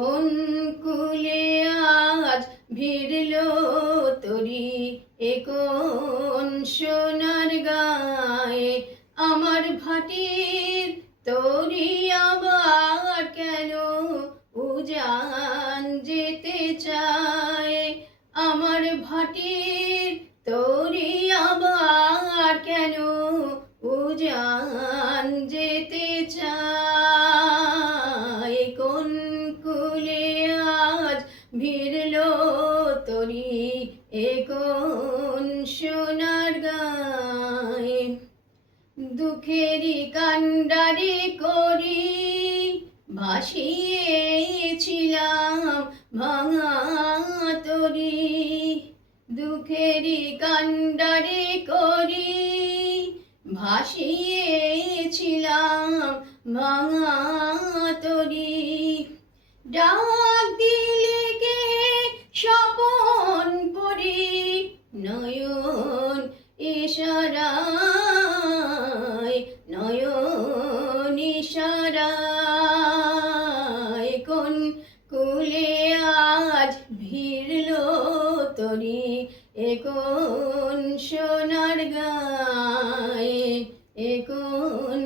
কোন কুলে আজ ভিড়লো তরি, এ কোন সোনার গায়ে। আমার ভাটির তরি আবার কেন উজান যেতে চায়। আমার ভাটির তরি আবার কেন উজান যেতে চায়। কোন কুলে আজ ভিড়লো তরি, এ কোন সোনার গায়ে। দুঃখেরই কান্ডারি করি ভাসিয়েছিলাম ভাঙা তরি। দুঃখেরই কান্ডারি করি ভাসিয়েছিলাম ভাঙা তরি। ডাক দিলে কে স্বপন পরি, নয়ন ইশারায় নয়ন ইশারায়। কোন কুলে আজ ভিড়লো তরি, এ কোন সোনার গায়ে, এ কোন